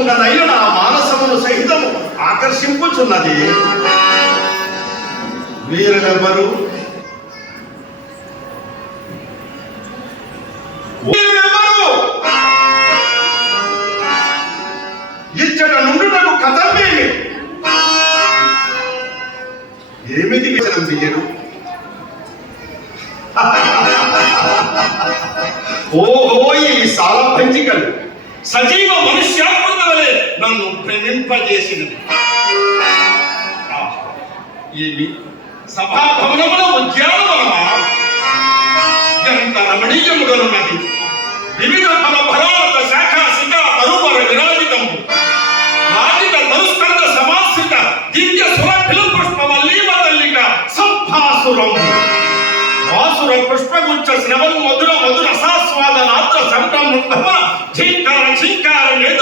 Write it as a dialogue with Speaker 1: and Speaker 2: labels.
Speaker 1: సార్వభౌముండనైన నా మానసమును సహితము ఆకర్షింపుచున్నది. వీరులెవ్వరు? ఇచ్చట నుండి నాకు కథమేమి ఏమిటి విషయం బియ్యడు? ఓహో ఈ సాల పంచికలు. సజీవ మనుష్యాత్మక ప్రేమింపజేసినది. ఆహా, ఏమి సభాభవనముల ఉద్యానవనమా? ఎంత రమణీయముగనున్నది వివిధ ఫల ఫలాలత శాఖ శిఖ తరుపర విరాజితము. రాజిత తరుస్కంద సమాశ్రిత దివ్య సుర ఫిల పుష్ప మల్లీమ తల్లిక సంభాసురం. వాసుర పుష్పగుచ్చ శ్రవణ్ మధుర మధుర సాస్వాద నాత్ర సంతం భ్రమణ ఝీంకార ఝీంకార నేత